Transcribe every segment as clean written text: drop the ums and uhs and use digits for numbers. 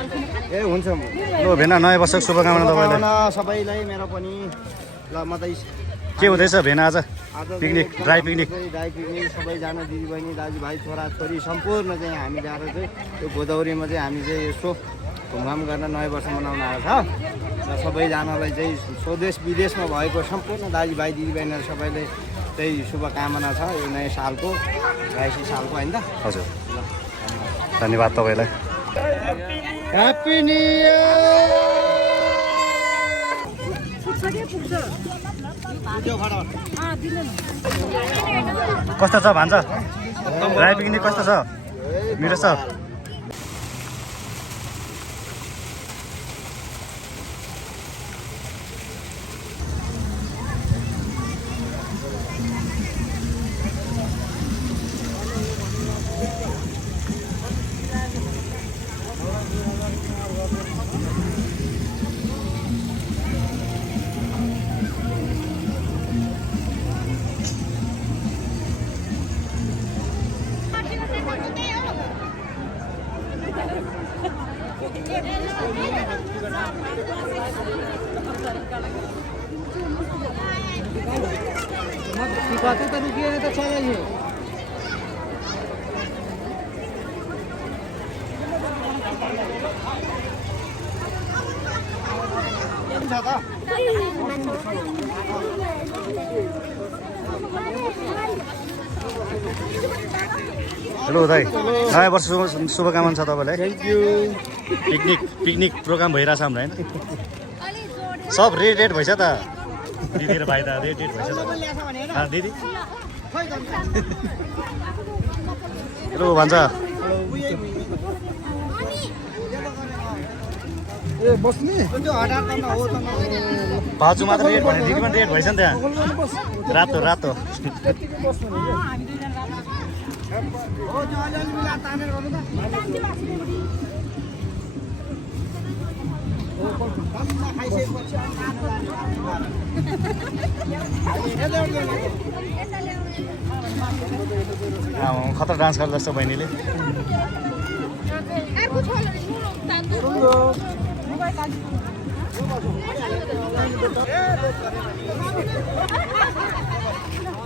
ए हुन्छ ल भेना नयाँ वर्षको शुभकामना तपाईँलाई। सबैलाई मेरो पनि ल म त के हुँदैछ भेना आज पिकनिक ड्राई पिकनिक सबैजना दिदीबहिनी दाजुभाइ छोराछोरी सम्पूर्ण चाहिँ हामी गएर चाहिँ यो गोदावरीमा चाहिँ हामी चाहिँ यसो घुमघाम गर्न नयाँ वर्ष मनाउन आएको छ र सबैजनालाई चाहिँ स्वदेश विदेशमा भएको सम्पूर्ण दाजुभाइ दिदीबहिनीहरू सबैले चाहिँ शुभकामना छ यो नयाँ सालको 82 सालको होइन त। हजुर धन्यवाद तपाईँलाई। Happy new year. कस्तो छ भान्जा ड्राई पिकनिक कस्तो छ मेरो छ? बातें तो रुकी है तो चला ही हेलो दाइ नयाँ वर्ष शुभकामना छ तपाईँलाई। Thank you. पिकनिक प्रोग्राम भइरहेछ हाम्रो होइन सब रेड भइछ त दिदी र भाइ त रेड भइछ त दिदी। हेलो भन्छ ए बस्ने बाजु मात्र रेड भने दिदी पनि रेड भइछ नि त्यहाँ रातो रातो। खतरा डान्स गर्दा जस्तो बहिनीले।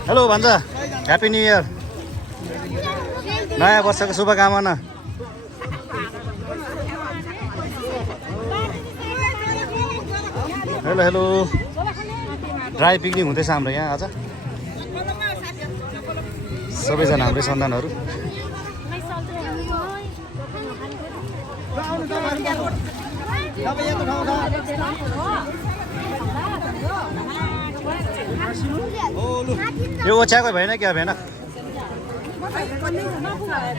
हेलो भन्छ ह्याप्पी न्यु इयर नयाँ वर्षको शुभकामना। हेलो हेलो ड्राई पिकनिक हुँदैछ हाम्रो यहाँ आज सबैजना हाम्रै सन्तानहरू। यो ओछ्याएको भएन क्या भएन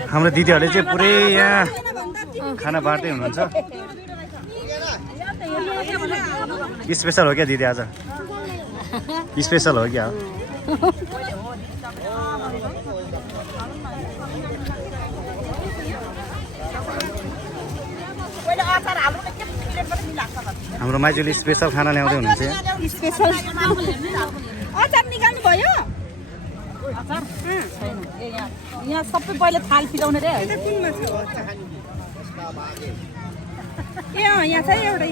हाम्रो दिदीहरूले चाहिँ पुरै यहाँ खाना बाँड्दै हुनुहुन्छ। स्पेसल हो क्या दिदी आज स्पेसल हो क्या? हाम्रो माइजूले स्पेसल खाना ल्याउँदै हुनुहुन्छ। यहाँ सबै पहिला थाल फिराउने रे यहाँ छ एउटै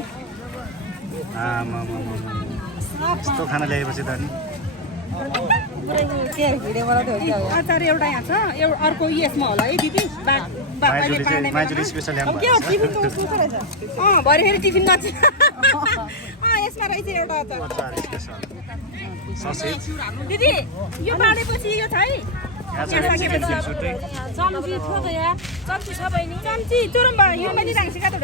यस्तो खाना ल्याएपछि त नि अचार एउटा यहाँ छ अर्को यसमा होला है दिदी माइजूले स्पेसल ल्याउनु भरे फेरि टिफिन गर्छ यसमा रहेछ एउटा अचार दिदी यो बाँडेपछि यो छ है चम्ची छ बहिनी चम्ची चुरुम भयो यो मैले राख्छु क्या त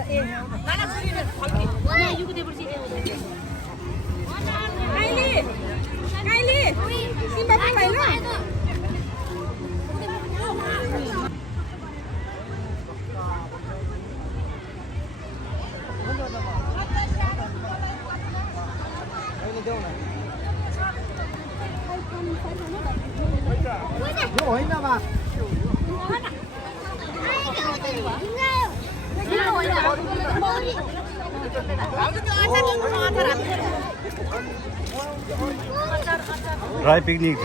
ड्राई पिकनिक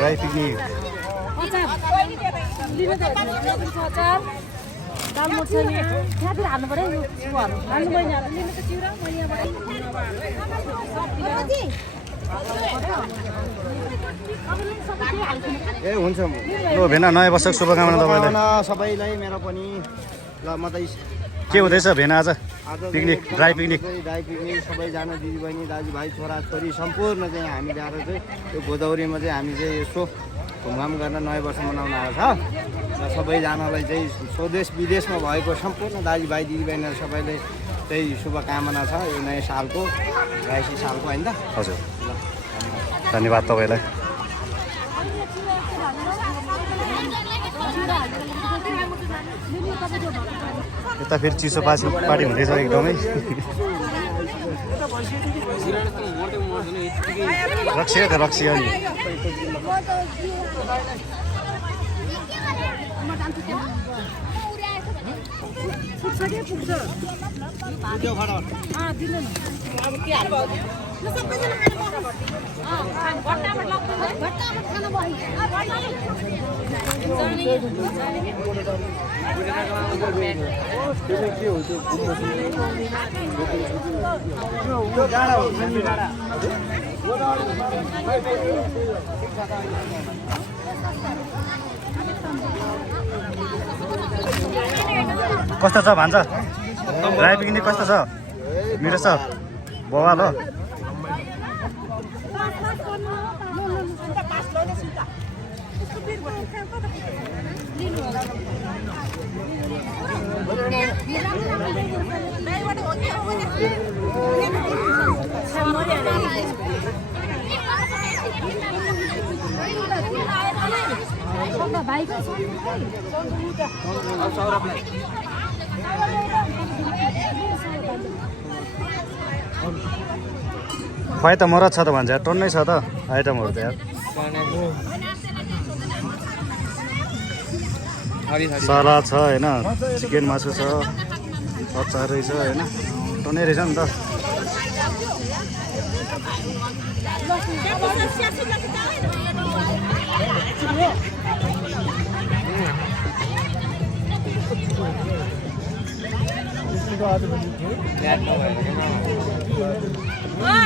दालमोट छ नि त्यहाँतिर हाल्नु पर्यो यो चिउराहरू हाल्नु मैले लिनु त चिउरा मैले यहाँबाट ए हुन्छ म ल भेना नयाँ वर्षको शुभकामना तपाईँलाई। सबैलाई मेरो पनि ल म त के हुँदैछ भेना आज आज picnic dry picnic? Dry picnic सबैजना दिदीबहिनी दाजुभाइ छोराछोरी सम्पूर्ण चाहिँ हामी ल्याएर चाहिँ यो गोदावरीमा चाहिँ हामी चाहिँ यसो घुमघाम गर्न नयाँ वर्ष मनाउन आएको छ र सबैजनालाई चाहिँ स्वदेश विदेशमा भएको सम्पूर्ण दाजुभाइ दिदीबहिनीहरू सबैले चाहिँ शुभकामना छ यो नयाँ सालको 82 सालको होइन त। हजुर धन्यवाद तपाईँलाई। यता फेरि चिसो पार्टी हुँदैछ एकदमै। रक्सी हो त रक्सी अनि कस्तो छ भन्छ ड्राई पिकनिक कस्तो छ? मिठो छ बवाल हो। खुवाइ त मरद छ त भन्छ यार, टन्नै छ त आइटमहरू त यार। सलाद छ होइन, चिकन मासु छ, अचार रहेछ होइन, टन्नै रहेछ नि त।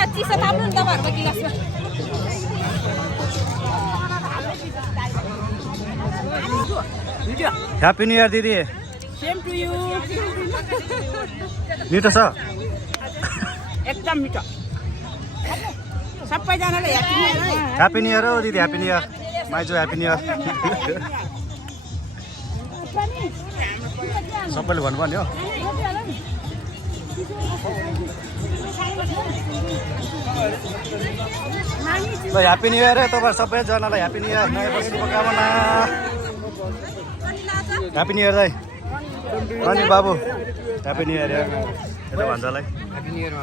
चिसो थाप्नु नि तपाईँहरूको गिलासमा। ह्याप्पी न्यु इयर दिदी। Same to you. मिठो छ एकदम मिठो। सबैजनाले happy new year. Happy new year हो दिदी, ह्याप्पी न्यु इयर माइजू, ह्याप्पी न्यु इयर। सबैले भन्नुभयो नि हो। ल ह्याप्पी न्यु इयर है तपाईँ सबैजनालाई, ह्याप्पी न्यु इयर, नयाँ वर्षको शुभकामना। ह्याप्पी न्यु इयर दाइ, अनि बाबु ह्याप्पी न्यु इयर यता भन्छलाई। Happy new year.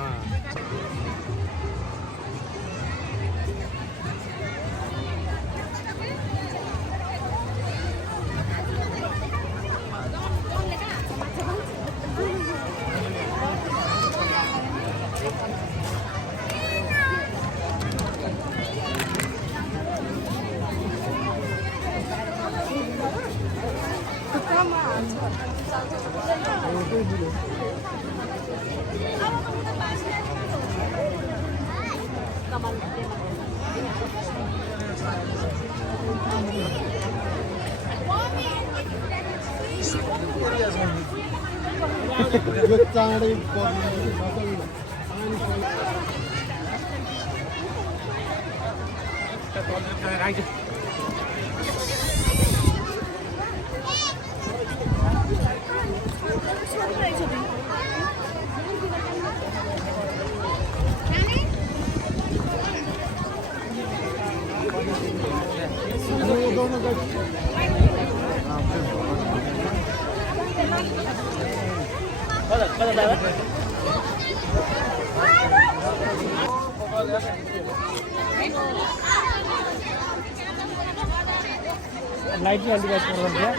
लाइट भी हल्दी बैठ कर दिया।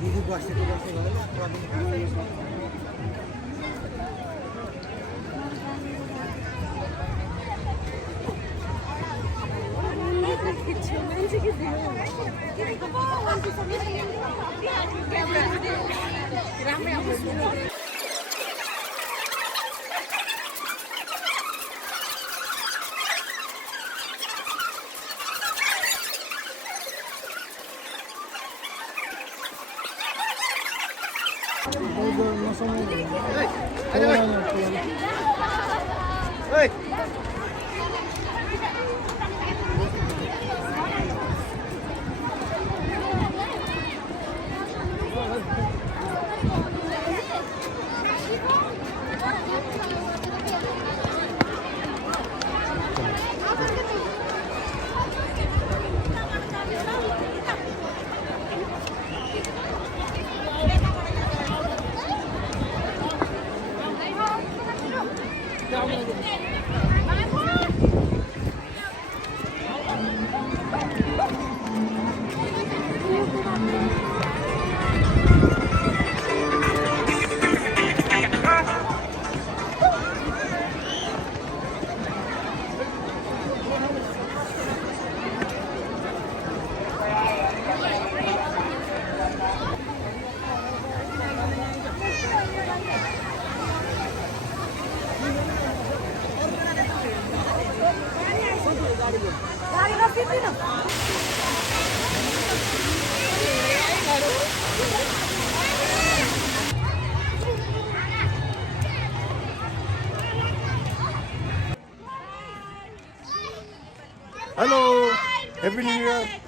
दिदी बसेको बसेको हेलो हेप्पी न्यू इयर